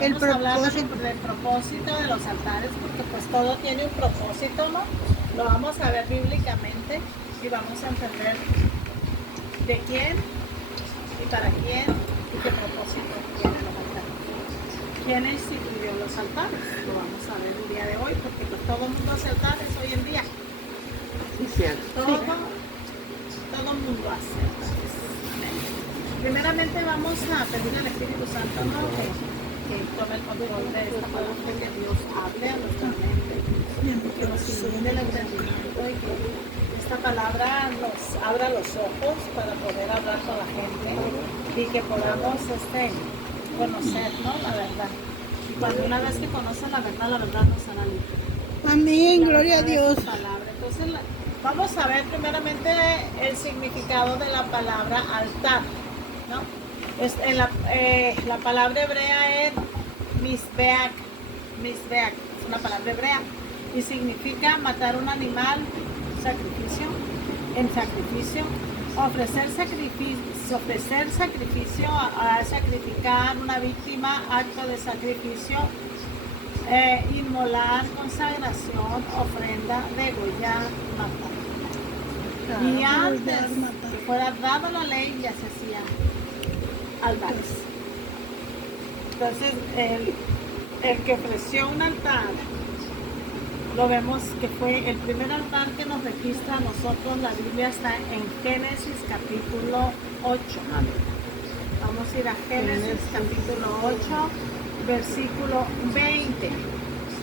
El Vamos a hablar propósito. del propósito de los altares, porque pues todo tiene un propósito, ¿no? Lo vamos a ver bíblicamente y vamos a entender de quién y para quién y qué propósito tienen los altares. ¿Quién instituyó los altares? Lo vamos a ver el día de hoy, porque pues todo el mundo hace altares hoy en día. Sí, cierto. Todo el mundo hace altares. Amén. Primeramente vamos a pedir al Espíritu Santo, ¿no? Que tome el control de esta palabra, que Dios hable a nuestra mente, que nos ilumine el entendimiento y que esta palabra nos abra los ojos para poder hablar con la gente y que podamos conocer, ¿no? La verdad. Y cuando una vez que conocen la verdad nos hará libre. Amén, La gloria a verdad es Dios. su palabra. Entonces, vamos a ver primeramente el significado de la palabra altar, ¿no? La palabra hebrea es misbeach, es una palabra hebrea y significa matar un animal, sacrificio, ofrecer sacrificio, a sacrificar una víctima, acto de sacrificio, inmolar, consagración, ofrenda, degollar, matar. Y antes que fuera dada la ley ya se hacían altares. Entonces el que ofreció un altar, lo vemos que fue el primer altar que nos registra a nosotros. La Biblia está en Génesis capítulo 8. Vamos a ir a Génesis capítulo 8, versículo 20.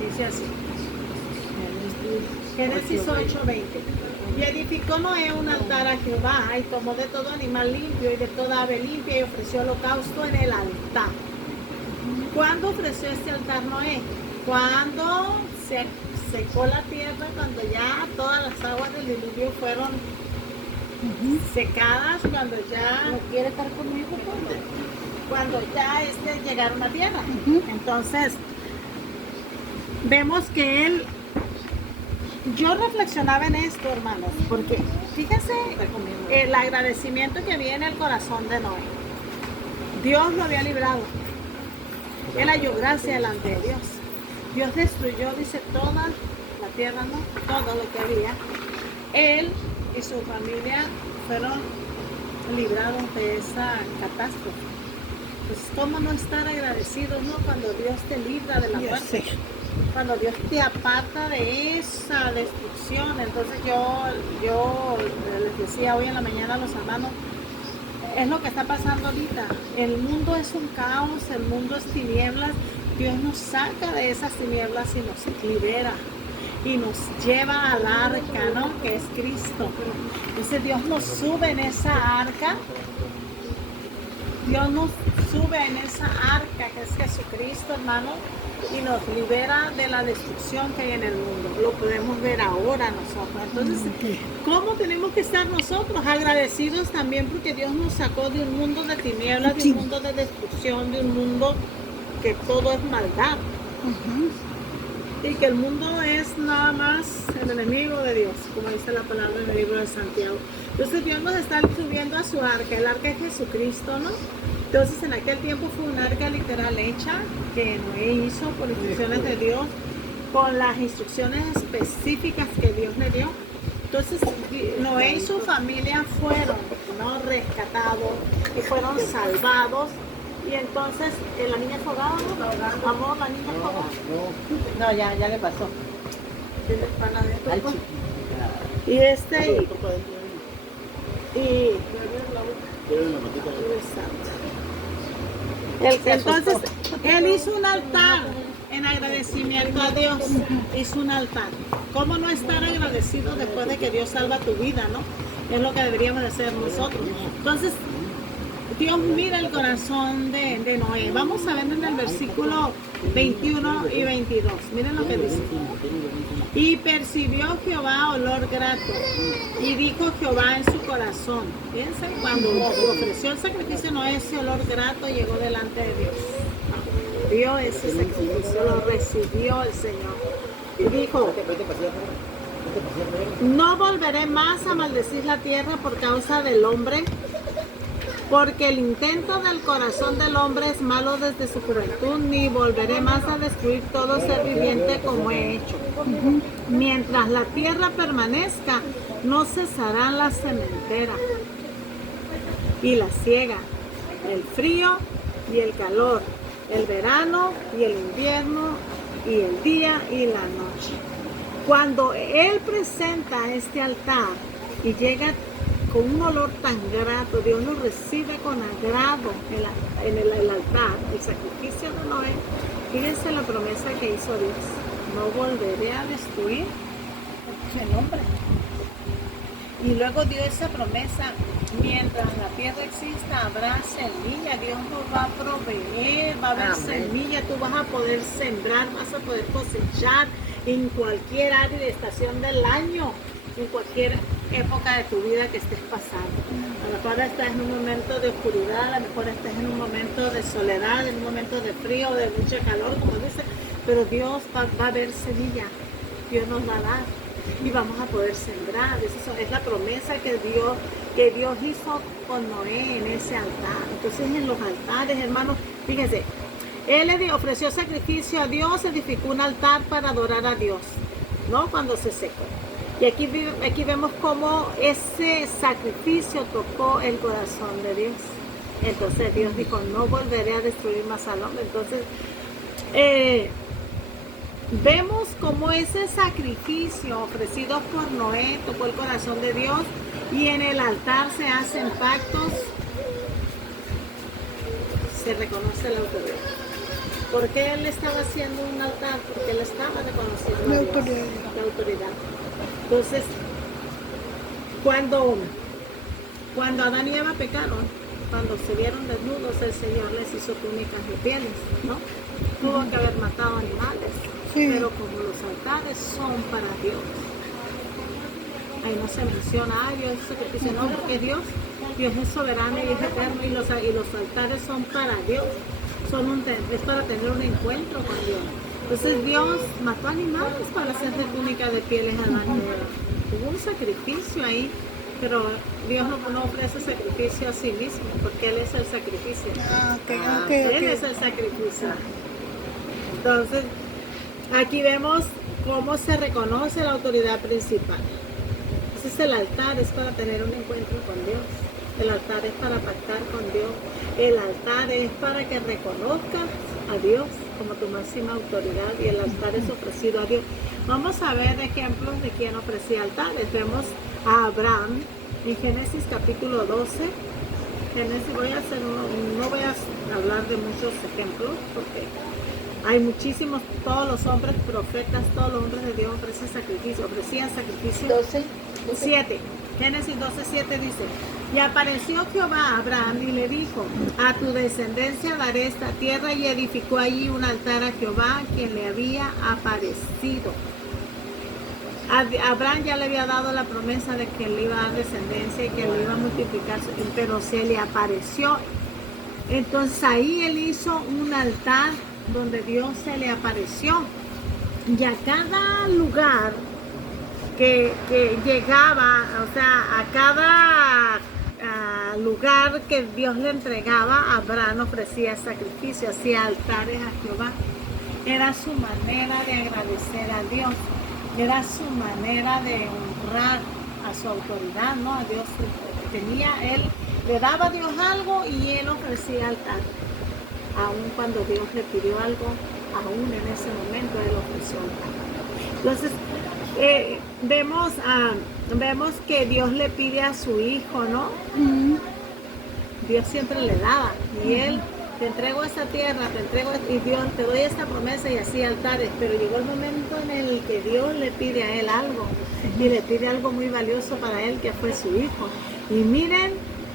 Dice así. Génesis 8, 20. Y edificó Noé un altar a Jehová y tomó de todo animal limpio y de toda ave limpia y ofreció holocausto en el altar. ¿Cuándo ofreció este altar Noé? Cuando se secó la tierra, cuando ya todas las aguas del diluvio fueron secadas, cuando ya ¿No quiere estar conmigo? cuando ya llegaron a tierra. Entonces, vemos que yo reflexionaba en esto, hermanos, porque fíjense el agradecimiento que había en el corazón de Noé. Dios lo había librado. Él halló gracia delante de Dios. Dios destruyó, dice, toda la tierra, ¿no? Todo lo que había. Él y su familia fueron librados de esa catástrofe. Pues, ¿cómo no estar agradecidos, no? Cuando Dios te libra de la muerte. Cuando Dios te aparta de esa destrucción. Entonces yo les decía hoy en la mañana a los hermanos, es lo que está pasando ahorita. El mundo es un caos, el mundo es tinieblas. Dios nos saca de esas tinieblas y nos libera y nos lleva al arca, ¿no? Que es Cristo. Entonces Dios nos sube en esa arca. Dios nos sube en esa arca que es Jesucristo, hermano, y nos libera de la destrucción que hay en el mundo. Lo podemos ver ahora nosotros. Entonces, ¿cómo tenemos que estar nosotros? Agradecidos también porque Dios nos sacó de un mundo de tinieblas, de un mundo de destrucción, de un mundo que todo es maldad. Y que el mundo es nada más el enemigo de Dios, como dice la palabra en el libro de Santiago. Entonces Dios nos está subiendo a su arca, el arca es Jesucristo, ¿no? Entonces en aquel tiempo fue un arca literal hecha que Noé hizo por instrucciones de Dios, con las instrucciones específicas que Dios le dio. Entonces Noé y su familia fueron, ¿no?, rescatados y fueron salvados. Y entonces la niña fue ahogada, ¿no? Amor, la niña fue ahogada. No, ya le pasó. Tiene pana adentro, Al pues. chiquito. Entonces, él hizo un altar en agradecimiento a Dios. Hizo un altar. ¿Cómo no estar agradecido después de que Dios salva tu vida, no? Es lo que deberíamos de hacer nosotros. Entonces, Dios mira el corazón de Noé. Vamos a ver en el versículo 21 y 22. Miren lo que dice. Y percibió Jehová olor grato. Y dijo Jehová en su corazón. Fíjense, cuando ofreció el sacrificio, Noé, ese olor grato llegó delante de Dios. Vio ese sacrificio, lo recibió el Señor. Y dijo, no volveré más a maldecir la tierra por causa del hombre, Porque el intento del corazón del hombre es malo desde su juventud, ni volveré más a destruir todo ser viviente como he hecho. Mientras la tierra permanezca, no cesarán la sementera y la siega, el frío y el calor, el verano y el invierno, y el día y la noche. Cuando Él presenta este altar y llega con un olor tan grato, Dios lo recibe con agrado en el altar, el sacrificio de Noé. Fíjense la promesa que hizo Dios: no volveré a destruir el hombre. Y luego dio esa promesa: mientras la tierra exista habrá semilla, Dios nos va a proveer, va a haber semilla, tú vas a poder sembrar, vas a poder cosechar en cualquier área de estación del año, en cualquier época de tu vida que estés pasando. A lo mejor estás en un momento de oscuridad, a lo mejor estás en un momento de soledad, en un momento de frío, de mucho calor, como dice, pero Dios va a haber semilla, Dios nos va a dar y vamos a poder sembrar. Esa es la promesa que Dios hizo con Noé en ese altar. Entonces en los altares, hermanos, fíjense, él le ofreció sacrificio a Dios, edificó un altar para adorar a Dios, ¿no? Cuando se secó. Y aquí vemos cómo ese sacrificio tocó el corazón de Dios. Entonces Dios dijo: no volveré a destruir más al hombre. Entonces vemos cómo ese sacrificio ofrecido por Noé tocó el corazón de Dios, y en el altar se hacen pactos, se reconoce la autoridad. ¿Por qué él estaba haciendo un altar? Porque él estaba reconociendo a Dios, la autoridad. Entonces, cuando Adán y Eva pecaron, cuando se vieron desnudos, el Señor les hizo túnicas de pieles, ¿no? Tuvo que haber matado animales, pero como los altares son para Dios, ahí no se menciona, Dios es sacrificio, no, porque Dios es soberano y es eterno, y los altares son para Dios, es para tener un encuentro con Dios. Entonces Dios mató animales para hacerle túnica de pieles a Adán y Eva. Hubo un sacrificio ahí, pero Dios no ofrece sacrificio a sí mismo, porque Él es el sacrificio. Él es el sacrificio. Entonces, aquí vemos cómo se reconoce la autoridad principal. Entonces el altar es para tener un encuentro con Dios. El altar es para pactar con Dios. El altar es para que reconozcas a Dios como tu máxima autoridad, y el altar es ofrecido a Dios. Vamos a ver ejemplos de quién ofrecía altares. Vemos a Abraham en Génesis capítulo 12. No voy a hablar de muchos ejemplos porque hay muchísimos. Todos los hombres profetas, todos los hombres de Dios ofrecían sacrificio. 7. Génesis 12:7 dice: y apareció Jehová a Abraham y le dijo: a tu descendencia daré esta tierra, y edificó allí un altar a Jehová, quien le había aparecido. A Abraham ya le había dado la promesa de que le iba a dar descendencia y que le iba a multiplicar, pero se le apareció. Entonces ahí él hizo un altar donde Dios se le apareció, y a cada lugar que llegaba, o sea, a cada lugar que Dios le entregaba, Abraham ofrecía sacrificio, hacía altares a Jehová. Era su manera de agradecer a Dios, era su manera de honrar a su autoridad, ¿no? A Dios él le daba a Dios algo y él ofrecía altar. Aun cuando Dios le pidió algo, aún en ese momento él ofreció altar. Entonces, vemos que Dios le pide a su hijo, ¿no? Dios siempre le daba, y él: te entrego esta tierra, y Dios, te doy esta promesa, y así altares. Pero llegó el momento en el que Dios le pide a él algo, y le pide algo muy valioso para él, que fue su hijo. Y miren,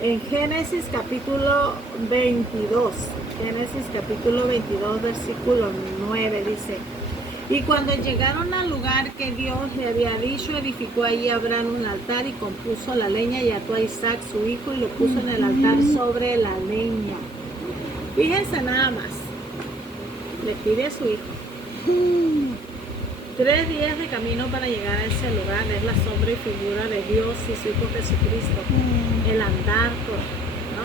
en Génesis capítulo 22, versículo 9 dice: y cuando llegaron al lugar que Dios le había dicho, edificó allí Abraham un altar, y compuso la leña, y ató a Isaac su hijo, y lo puso en el altar sobre la leña. Fíjense nada más, le pide a su hijo 3 días de camino para llegar a ese lugar. Es la sombra y figura de Dios y su Hijo Jesucristo, el andar, ¿no?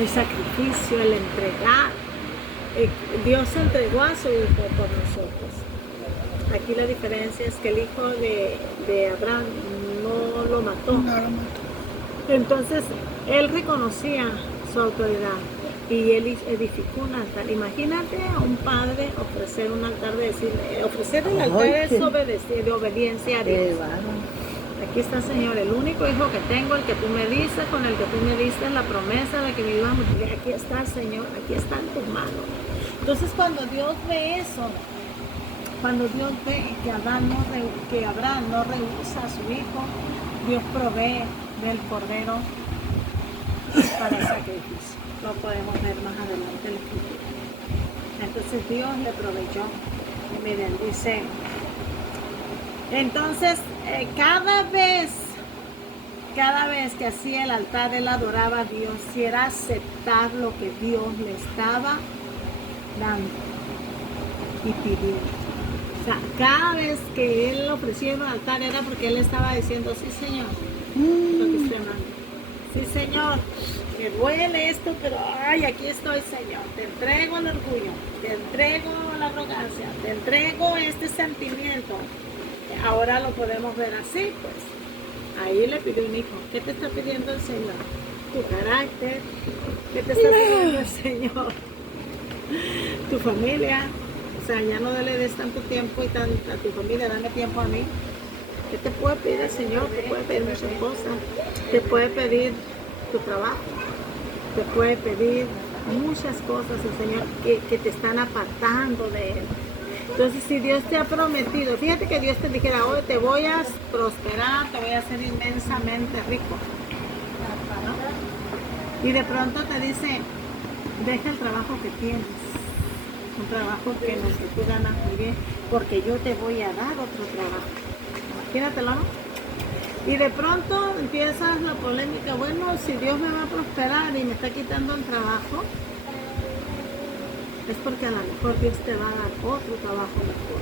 el sacrificio, el entregar. Dios entregó a su hijo por nosotros. Aquí la diferencia es que el hijo de Abraham no lo mató. No lo mató. Entonces, él reconocía su autoridad y él edificó un altar. Imagínate a un padre ofrecer un altar ofrecer el altar es de obediencia a Dios. Aquí está, Señor, el único hijo que tengo, el que tú me diste, con el que tú me diste la promesa de que me ibas a multiplicar. Aquí está, Señor, aquí está en tus manos. Entonces, cuando Dios ve eso, cuando Dios ve que Abraham no rehúsa a su hijo, Dios provee del cordero para el sacrificio. Lo podemos ver más adelante en la escritura. Entonces Dios le proveyó. Y miren, dice, entonces cada vez que hacía el altar, él adoraba a Dios y era aceptar lo que Dios le estaba dando y pidiendo. O sea, cada vez que él ofrecía un altar era porque él estaba diciendo, sí, Señor, lo que estoy amando. Sí, Señor, me duele esto, pero ay, aquí estoy, Señor. Te entrego el orgullo, te entrego la arrogancia, te entrego este sentimiento. Ahora lo podemos ver así, pues. Ahí le pidió un hijo. ¿Qué te está pidiendo el Señor? Tu carácter. ¿Qué te está pidiendo el Señor? Tu familia. O sea, ya no le des tanto tiempo y a tu familia, dame tiempo a mí. ¿Qué te puede pedir el Señor? Te puede pedir muchas cosas. Te puede pedir tu trabajo. Te puede pedir muchas cosas el Señor que te están apartando de Él. Entonces, si Dios te ha prometido, fíjate que Dios te dijera, hoy te voy a prosperar, te voy a hacer inmensamente rico, ¿no? Y de pronto te dice, deja el trabajo que tienes, un trabajo en el que tú ganas muy bien, porque yo te voy a dar otro trabajo. Imagínatelo, ¿no? Y de pronto empiezas la polémica, bueno, si Dios me va a prosperar y me está quitando el trabajo, es porque a lo mejor Dios te va a dar otro trabajo mejor,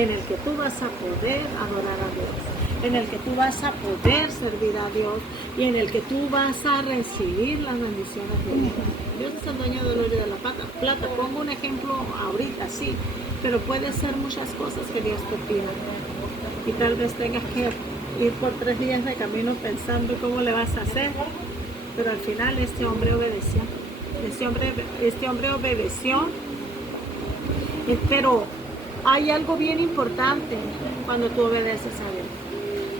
en el que tú vas a poder adorar a Dios, en el que tú vas a poder servir a Dios y en el que tú vas a recibir las bendiciones de Dios. Dios es el dueño del oro y de la plata. Pongo un ejemplo ahorita, sí, pero puede ser muchas cosas que Dios te pida. Y tal vez tengas que ir por 3 días de camino pensando cómo le vas a hacer, pero al final este hombre obedeció. Este hombre obedeció, pero hay algo bien importante cuando tú obedeces a Dios.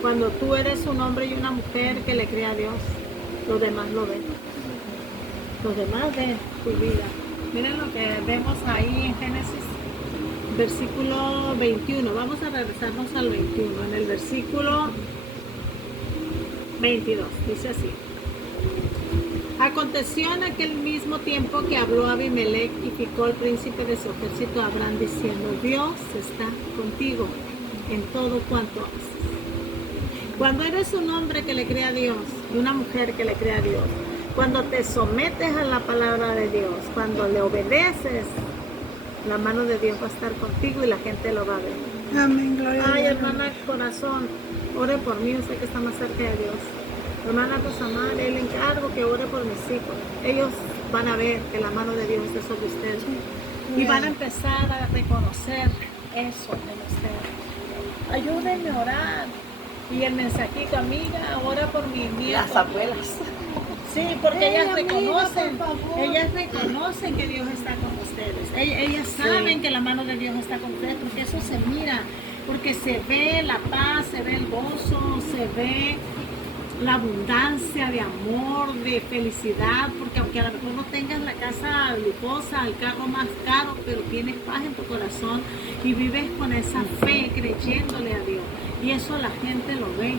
Cuando tú eres un hombre y una mujer que le cree a Dios, los demás lo ven. Los demás ven tu vida. Miren lo que vemos ahí en Génesis, versículo 21. Vamos a regresarnos al 21. En el versículo 22, dice así. Aconteció en aquel mismo tiempo que habló Abimelech y Ficol, el príncipe de su ejército, a Abraham, diciendo, Dios está contigo en todo cuanto haces. Cuando eres un hombre que le cree a Dios y una mujer que le cree a Dios, cuando te sometes a la palabra de Dios, cuando le obedeces, la mano de Dios va a estar contigo y la gente lo va a ver. Amén, gloria a Dios. Ay, hermana corazón, ore por mí, usted que está más cerca de Dios. Hermana Rosamar, le encargo que ore por mis hijos. Ellos van a ver que la mano de Dios está sobre ustedes. Y van a empezar a reconocer eso en ustedes. Ayúdenme a orar. Y el mensajito, amiga, ora por mi nieto. Las abuelas. Sí, porque ellas amiga, reconocen, por favor. ellas reconocen que Dios está con ustedes. Ellas saben que la mano de Dios está con ustedes, porque eso se mira, porque se ve la paz, se ve el gozo, se ve la abundancia de amor, de felicidad, porque aunque a lo mejor no tengas la casa lujosa, el carro más caro, pero tienes paz en tu corazón y vives con esa fe, creyéndole a Dios. Y eso la gente lo ve,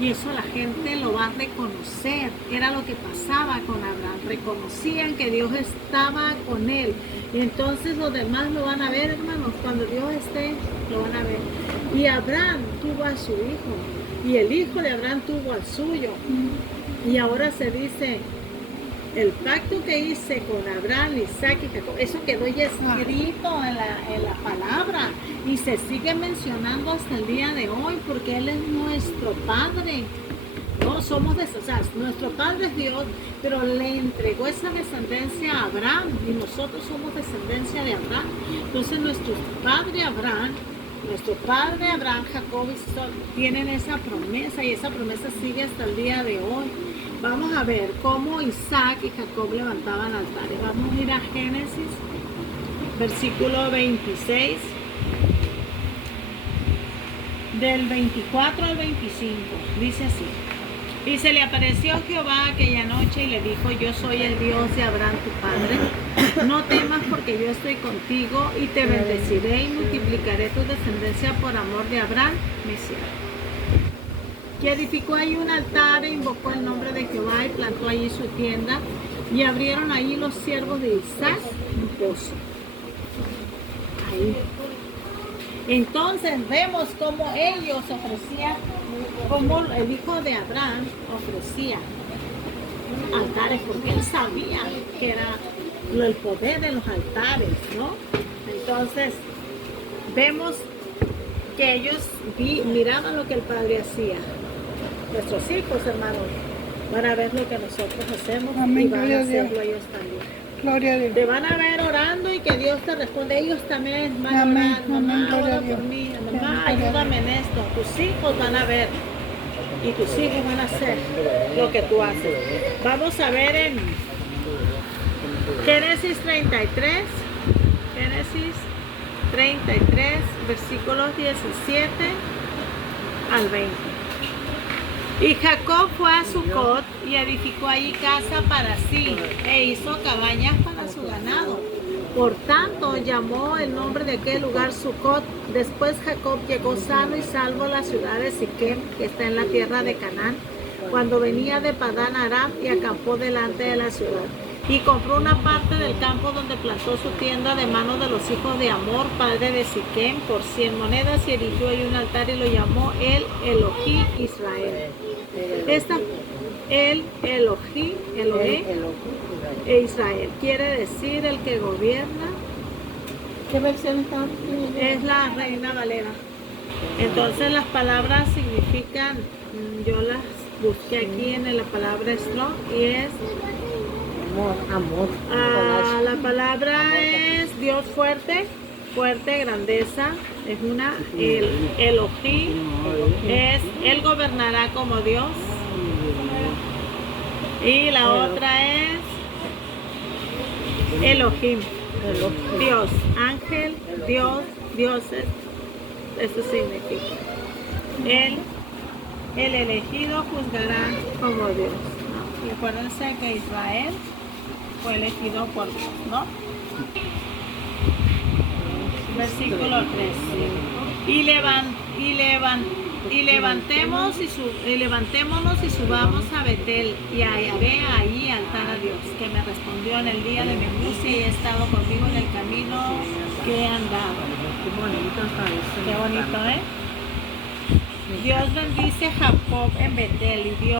y eso la gente lo va a reconocer. Era lo que pasaba con Abraham, reconocían que Dios estaba con él, y entonces los demás lo van a ver, hermanos, cuando Dios esté, lo van a ver. Y Abraham tuvo a su hijo, y el hijo de Abraham tuvo al suyo. Y ahora se dice, el pacto que hice con Abraham, Isaac y Jacob, eso quedó ya escrito en la palabra y se sigue mencionando hasta el día de hoy, porque Él es nuestro Padre. ¿no? O sea, nuestro Padre es Dios, pero le entregó esa descendencia a Abraham y nosotros somos descendencia de Abraham. Entonces nuestro padre Abraham, Jacob y Isaac tienen esa promesa y esa promesa sigue hasta el día de hoy. Vamos a ver cómo Isaac y Jacob levantaban altares. Vamos a ir a Génesis, versículo 26. Del 24 al 25, dice así. Y se le apareció Jehová aquella noche y le dijo: yo soy el Dios de Abraham tu padre. No temas, porque yo estoy contigo y te bendeciré y multiplicaré tu descendencia por amor de Abraham, mi siervo. Que edificó allí un altar e invocó el nombre de Jehová y plantó allí su tienda, y abrieron allí los siervos de Isaac un pozo. Ahí. Entonces vemos cómo ellos ofrecían, como el hijo de Abraham ofrecía altares, porque él sabía que era el poder de los altares, ¿no? Entonces vemos que ellos miraban lo que el Padre hacía. Nuestros hijos, hermanos, van a ver lo que nosotros hacemos. Amén, y van a gloria a Dios. hacerlo ellos también. Gloria a Dios. Te van a ver orando y que Dios te responde. Ellos también van a Amén, orar. Mamá, amén, gloria ora a Dios. por mí. Mamá, Amén, gloria a ayúdame en esto. Tus hijos van a ver y tus hijos van a hacer lo que tú haces. Vamos a ver en Génesis 33. Génesis 33, versículos 17 al 20. Y Jacob fue a Sucot y edificó allí casa para sí e hizo cabañas para su ganado. Por tanto llamó el nombre de aquel lugar Sucot. Después Jacob llegó sano y salvo a la ciudad de Siquem, que está en la tierra de Canaán, cuando venía de Padán Aram, y acampó delante de la ciudad. Y compró una parte del campo donde plantó su tienda de mano de los hijos de Hamor, padre de Siquem, por 100 monedas, y erigió ahí un altar y lo llamó el Elohí Israel. El Elohí, Elohé e Israel quiere decir el que gobierna. ¿Qué versión está? Es la Reina Valera. Entonces las palabras significan, yo las busqué aquí en la palabra Strong, y es Amor. la palabra es Dios fuerte, grandeza. Es una, el Elohí es Él gobernará como Dios. Y la otra es Elohim, Dios, ángel, Dios, dioses. Eso significa. El elegido juzgará como Dios, ¿no? Y acuérdense que Israel fue elegido por Dios, ¿no? Versículo 3. Levantémonos y subamos a Betel, y haré allí altar a Dios, que me respondió en el día de mi angustia y he estado conmigo en el camino que he andado. Qué bonito, ¿eh? Dios bendice a Jacob en Betel, y Dios